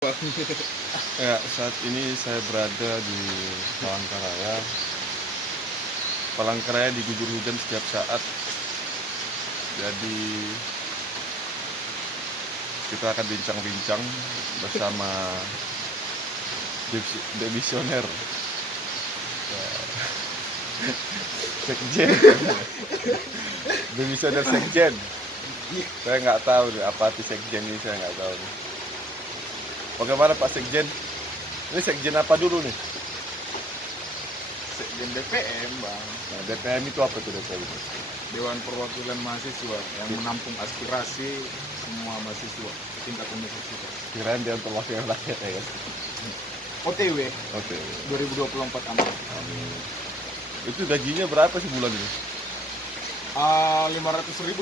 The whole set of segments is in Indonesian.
Ya, saat ini saya berada di Palangkaraya. Palangkaraya diguyur hujan setiap saat. Jadi kita akan bincang-bincang bersama demisioner sekjen. Demisioner sekjen. Saya nggak tahu nih, apa arti sekjen ini, saya nggak tahu nih. Bagaimana Pak Sekjen? Ini sekjen apa dulu nih? Sekjen DPM, Bang. Nah, DPM itu apa tuh DPM? Dewan Perwakilan Mahasiswa yang menampung aspirasi semua mahasiswa tingkat universitas. Kirain dia untuk wakil rakyat ya kan? OTW Oke. 2024 aman. Itu gajinya berapa sih bulan ini? 500.000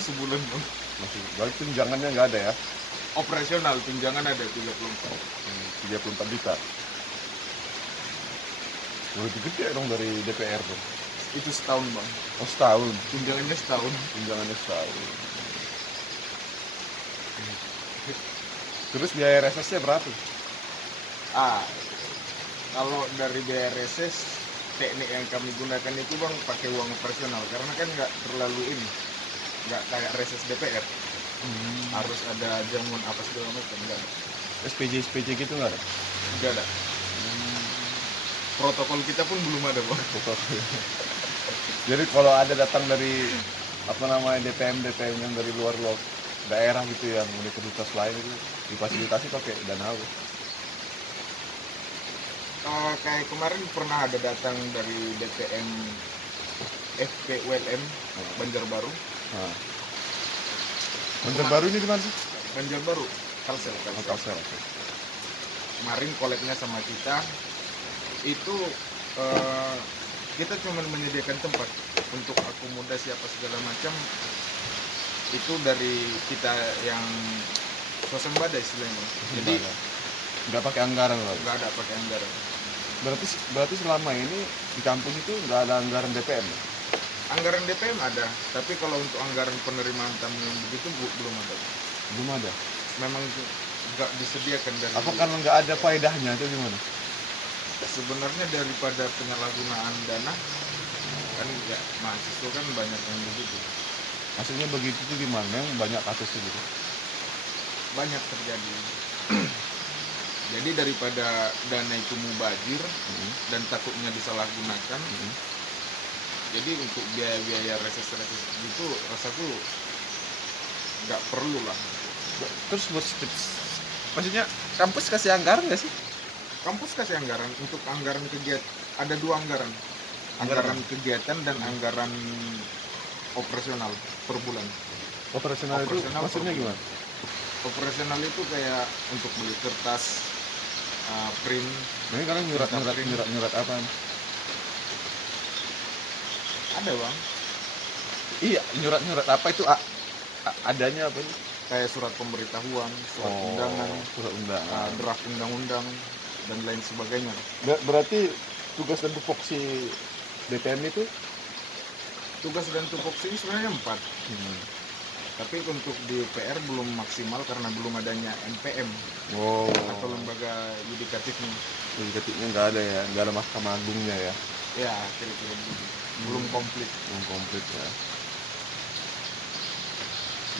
sebulan, Bang. Masih, berarti tunjangannya nggak ada ya? Operasional tunjangan ada 34. 34 juta. Lebih gede dong dari DPR tuh. Itu setahun, Bang. Oh, setahun. Tunjangannya setahun. Tunjangannya setahun. Terus biaya resesnya berapa? Kalau dari BRSS teknik yang kami gunakan itu, Bang, pakai uang operasional karena kan nggak terlalu ini, nggak kayak reses DPR. Harus ada jamuan apa segala macam, enggak ada. SPJ gitu nggak ada? Enggak ada. Protokol kita pun belum ada, Bang. Jadi kalau ada datang dari DPM yang dari luar daerah gitu, yang universitas lain itu difasilitasi pakai dana apa? Kayak kemarin pernah ada datang dari DPM FPULM Banjarbaru. Banjarbaru ini di mana sih? Banjarbaru, Kalsel. Kalsel. Oke. Kemarin koleknya sama kita itu kita cuma menyediakan tempat untuk akomodasi apa segala macam itu dari kita yang swasembada istilahnya. Jadi nggak pakai anggaran loh. nggak ada pakai anggaran. Berarti selama ini di kampus itu nggak ada anggaran DPM? Anggaran DPM ada, tapi kalau untuk anggaran penerimaan tamu yang begitu belum ada. Belum ada. Memang nggak disediakan dari. Apa karena nggak ada faedahnya atau gimana? Sebenarnya daripada penyalahgunaan dana kan ya, mahasiswa kan banyak yang begitu. Maksudnya begitu tuh gimana? Yang banyak kasusnya gitu? Banyak terjadi. Jadi daripada dana itu mubazir dan takutnya disalahgunakan, jadi untuk biaya-biaya reses itu rasaku nggak perlu lah. Terus maksudnya kampus kasih anggaran nggak sih? Kampus kasih anggaran untuk anggaran kegiatan, ada dua anggaran. Anggaran kegiatan dan anggaran operasional per bulan. Operasional itu maksudnya gimana? Operasional itu kayak untuk beli kertas, print. Ini kalian nyurat apa? Ada, Bang. Iya, nyurat apa itu? Adanya apa sih? Kayak surat pemberitahuan, surat undangan, draft undang-undang dan lain sebagainya. Berarti tugas dan tupoksi DPM itu? Tugas dan tupoksi ini sebenarnya 4. Tapi untuk di UPR belum maksimal karena belum adanya MPM atau lembaga yudikatifnya. Yudikatifnya nggak ada ya, nggak ada Mahkamah Agungnya ya? Ya, kira-kira begitu. Belum komplit. Belum komplit ya.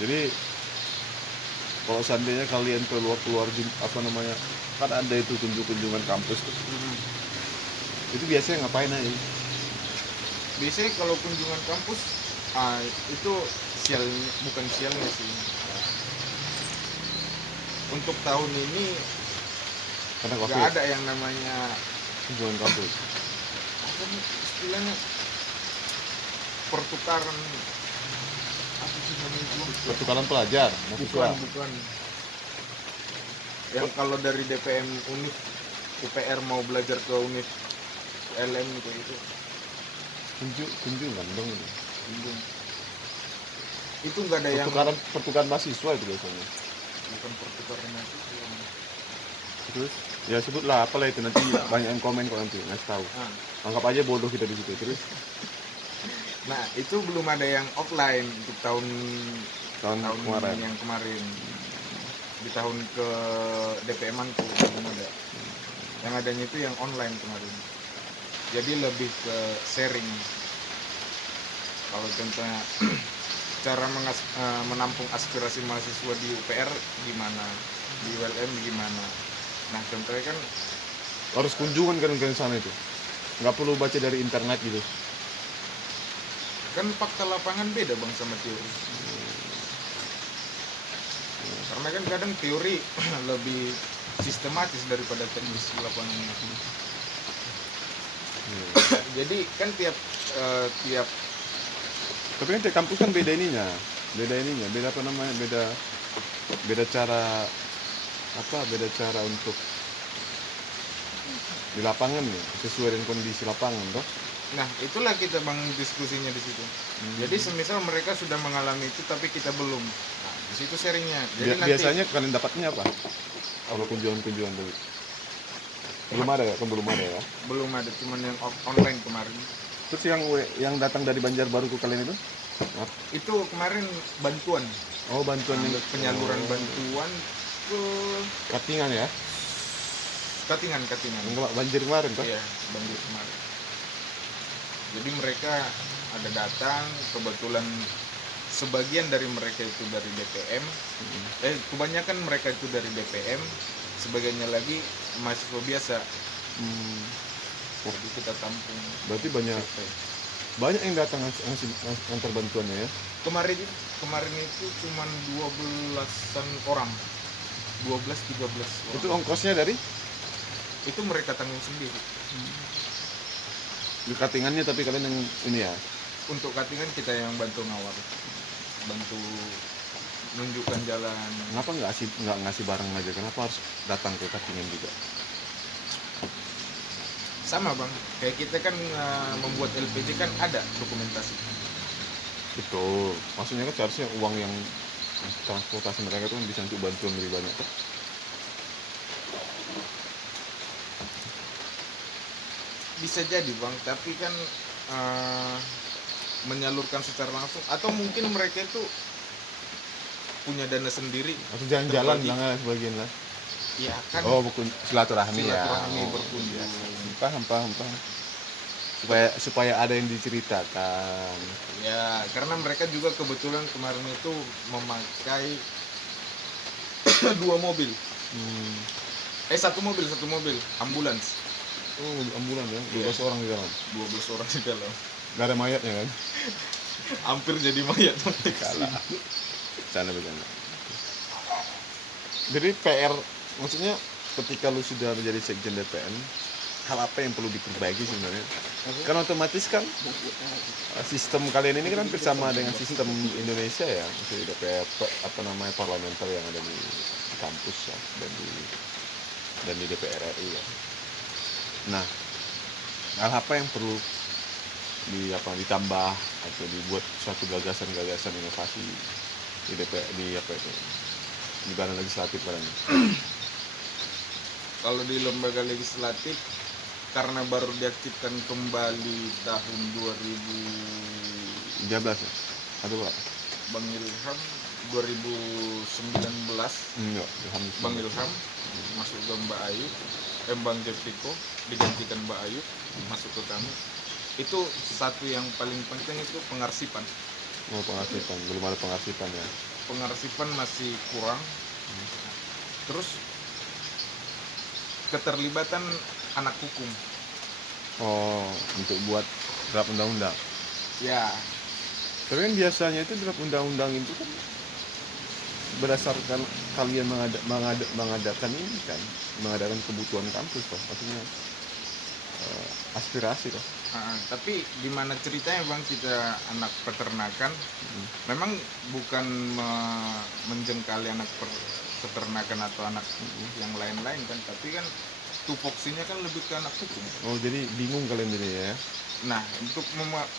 Jadi kalau seandainya kalian keluar kan ada itu kunjungan kampus tuh. Itu biasanya ngapain aja? Biasanya kalau kunjungan kampus itu bukan sialnya sih. Untuk tahun ini nggak ada yang namanya kunjungan kampus. Apa nih istilahnya, pertukaran apa sih namanya? Pertukaran pelajar, mahasiswa. Bukan. Yang kalau dari DPM Univ UPR mau belajar ke Univ LM gitu. Kunjungan dong itu. Itu nggak ada yang pertukaran mahasiswa itu biasanya. Bukan pertukaran mahasiswa. Terus ya sebutlah apalah itu, nanti banyak yang komen kok, nanti ngasih tahu. Anggap aja bodoh kita di situ. Terus nah, itu belum ada yang offline untuk tahun kemarin. Yang kemarin di tahun ke DPM-an tuh belum ada. Yang adanya itu yang online kemarin. Jadi lebih ke sharing. Kalau contohnya cara menampung aspirasi mahasiswa di UPR gimana, di ULM gimana. Nah contohnya kan Harus kunjungan kan ke sana itu. Nggak perlu baca dari internet gitu. fakta lapangan beda bang sama teori. Karena kan kadang teori lebih sistematis daripada teknis di lapangannya. Jadi kan tiap Tapi kan tiap kampus kan beda ininya, beda apa namanya, beda cara untuk di lapangan nih, sesuai dengan kondisi lapangan toh. nah itulah kita bang diskusinya di situ. Jadi semisal mereka sudah mengalami itu tapi kita belum. Nah, di situ sharingnya. Jadi nanti Biasanya kalian dapatnya apa? Kalau kunjungan dulu. Belum ada ya? belum ada, cuman yang online kemarin. Terus yang datang dari Banjarbaru ke kalian itu? Itu kemarin bantuan. Oh, bantuan yang Penyaluran bantuan ke Katingan ya? Katingan. Enggak, banjir kemarin toh? Iya, banjir kemarin. Jadi mereka ada datang, kebetulan sebagian dari mereka itu dari BPM. Kebanyakan mereka itu dari BPM, sebagiannya lagi mahasiswa biasa. Jadi kita tampung. Berarti banyak yang datang ngasih antar bantuannya ya? Kemarin itu cuma 12-an orang. 12-13 orang. Itu ongkosnya dari Itu mereka tanggung sendiri. di Katingannya, tapi kalian yang ini ya? Untuk Katingan kita yang bantu ngawal, bantu nunjukkan jalan. Kenapa nggak ngasih barang aja? Kenapa harus datang ke Katingan juga? Sama bang, kayak kita kan membuat LPG kan ada dokumentasi. Betul. Maksudnya kan seharusnya uang yang transportasi mereka itu kan bisa untuk bantuan lebih banyak tuh. Bisa jadi bang, tapi kan menyalurkan secara langsung, atau mungkin mereka itu punya dana sendiri. Atau jalan-jalan lah sebagian lah. Ya kan. Oh, bukan silaturahmi ya. Berkunjung. Paham. Supaya ada yang diceritakan. Ya, karena mereka juga kebetulan kemarin itu memakai 2 mobil. Satu mobil ambulans. Oh, ambulan ya. 12 Iya. orang di dalam. 12 orang di dalam. Nggak ada mayatnya kan? Hampir jadi mayat. Kalah. Bercanda. Jadi PR, maksudnya ketika lu sudah menjadi sekjen DPN, hal apa yang perlu diperbaiki sebenarnya? Kan otomatis kan sistem kalian ini kan bersama dengan sistem Indonesia ya, maksudnya DPR parlementer yang ada di kampus ya, dan di DPR RI ya. Nah, hal apa yang perlu ditambah atau dibuat suatu gagasan inovasi di DPR di badan legislatif barangnya? Kalau di lembaga legislatif, karena baru diaktifkan kembali tahun 13 ya? Atau berapa? Bang Ilham 2019. Enggak, Bang Ilham masuk ke Mbak Ayu, Bang Jeffriko digantikan Mbak Ayu, masuk ke kami. Itu satu yang paling penting itu pengarsipan. Oh, pengarsipan, belum ada pengarsipan ya? Pengarsipan masih kurang. Terus keterlibatan anak hukum. Oh, untuk buat draft undang-undang. Ya, Tapi kan biasanya itu draft undang-undang itu kan berdasarkan kalian mengadakan ini kan, mengadakan kebutuhan kampus toh, maksudnya aspirasi toh. tapi gimana ceritanya bang, kita anak peternakan, memang bukan menjengkali anak peternakan atau anak yang lain-lain kan, tapi kan tupoksinya kan lebih ke anak hukum. Oh, jadi bingung kalian ini ya? Nah, untuk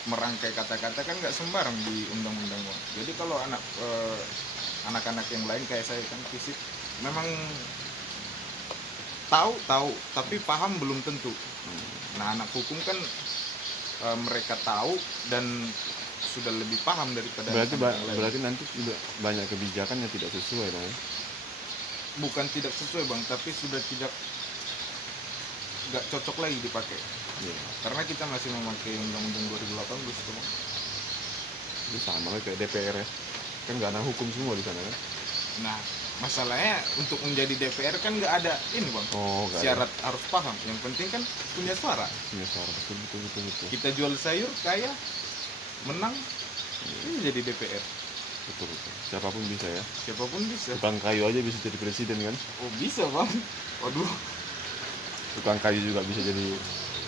merangkai kata-kata kan nggak sembarang di undang-undang bang. Jadi kalau anak-anak yang lain kayak saya kan fisik memang tahu tapi paham belum tentu. Nah, anak hukum kan mereka tahu dan sudah lebih paham daripada Berarti nanti sudah banyak kebijakan yang tidak sesuai dong ya? bukan tidak sesuai bang, tapi sudah tidak nggak cocok lagi dipakai. Iya. Karena kita masih memakai undang-undang 2018 tuh bang. Itu sama lah kayak DPR ya. Kan nggak ada hukum semua di sana kan? Nah masalahnya untuk menjadi DPR kan nggak ada ini bang, Oh, nggak ada. syarat harus paham. Yang penting kan punya suara. Punya suara, betul. Kita jual sayur kaya, menang, ini jadi DPR. Betul. Siapapun bisa ya. Siapapun bisa. Tukang kayu aja bisa jadi presiden kan? Oh bisa bang. Waduh. Tukang kayu juga bisa jadi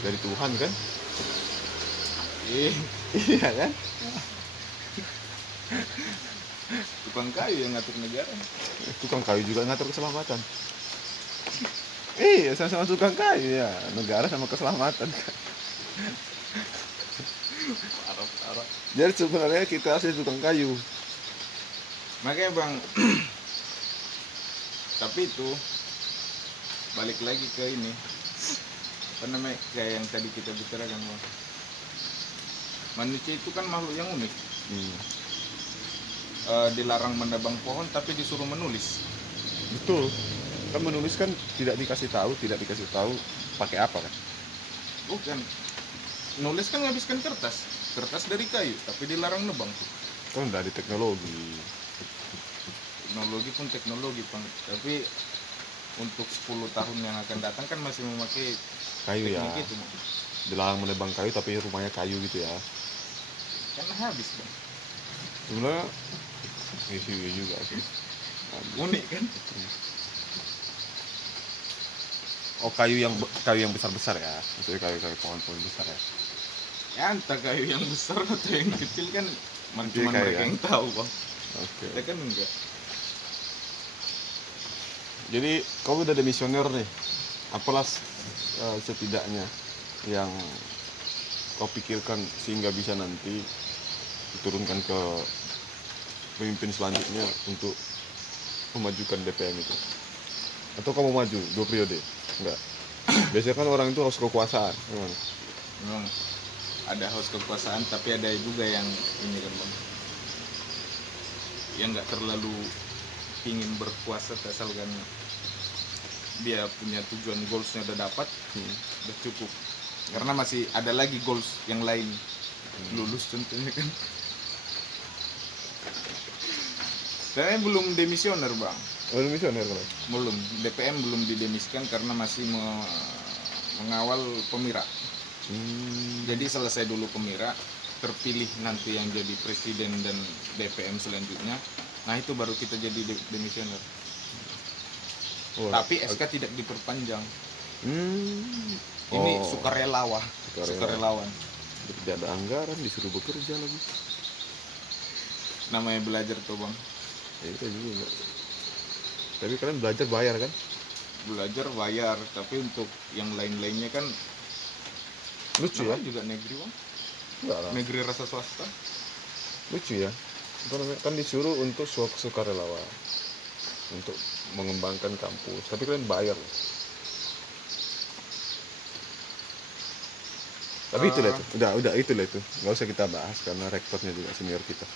dari Tuhan kan? Iya kan? Tukang kayu yang ngatur negara. Tukang kayu juga ngatur keselamatan. Iya, sama-sama tukang kayu ya. Negara sama keselamatan kan. Parah. Jadi sebenarnya kita asli tukang kayu. Makanya bang, tapi itu balik lagi ke ini, apa namanya, kayak yang tadi kita bicarakan bang. Manusia itu kan makhluk yang unik. Dilarang menebang pohon tapi disuruh menulis. Betul. Kan menulis kan tidak dikasih tahu pakai apa kan? Bukan. Nulis kan nghabiskan kertas dari kayu, tapi dilarang nebang. Kan dari teknologi. Teknologi pun teknologi bang, tapi untuk 10 tahun yang akan datang kan masih memakai Kayu ya. teknik itu bang. Dilarang menebang kayu tapi rumahnya kayu gitu ya. Kan habis bang. Sebenarnya isu juga sih. Unik kan. Oh, kayu yang besar-besar ya. Maksudnya kayu pohon-pohon besar ya. Ya entah kayu yang besar atau yang kecil kan cuma kayu mereka kan? yang tahu bang. Oke. Kita kan enggak. Jadi kau udah demisioner nih. Apalah setidaknya yang kau pikirkan sehingga bisa nanti diturunkan ke pemimpin selanjutnya untuk memajukan DPM itu? Atau kamu maju 2 periode? Enggak. Biasanya kan orang itu harus kekuasaan. Gimana? Memang ada haus kekuasaan, tapi ada juga yang ini kan bang, yang nggak terlalu ingin berkuasa asalkan dia punya tujuan, goalsnya udah dapat, udah cukup. Karena masih ada lagi goals yang lain, lulus tentunya kan. Saya belum demisioner bang. Oh, demisioner kalau? Belum, DPM belum didemisikan karena masih mengawal pemira. Jadi selesai dulu pemira, terpilih nanti yang jadi presiden dan DPM selanjutnya. Nah itu baru kita jadi demisioner. Oh, Tapi SK tidak diperpanjang. Ini Oh, sukarelawan. tidak ada anggaran, disuruh bekerja lagi. Namanya belajar tuh bang. Ya, itu juga. Tapi kalian belajar bayar kan? Belajar bayar, tapi untuk yang lain-lainnya kan Lucu ya? namanya juga negeri bang. Enggak lah. Negeri rasa swasta. Lucu ya? Apa namanya? Kan disuruh untuk sukarelawan, untuk mengembangkan kampus, tapi kalian bayar loh. Tapi itulah itu, udah itulah itu, nggak usah kita bahas karena rektornya juga senior kita.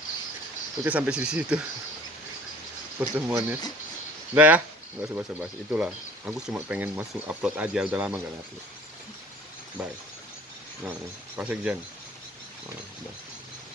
Oke, sampai situ pertemuannya. Udah ya, nggak usah basa-basi. Itulah, aku cuma pengen masuk upload aja, udah lama nggak upload. Bye. Nah, Pak Sekjen. Nah, udah.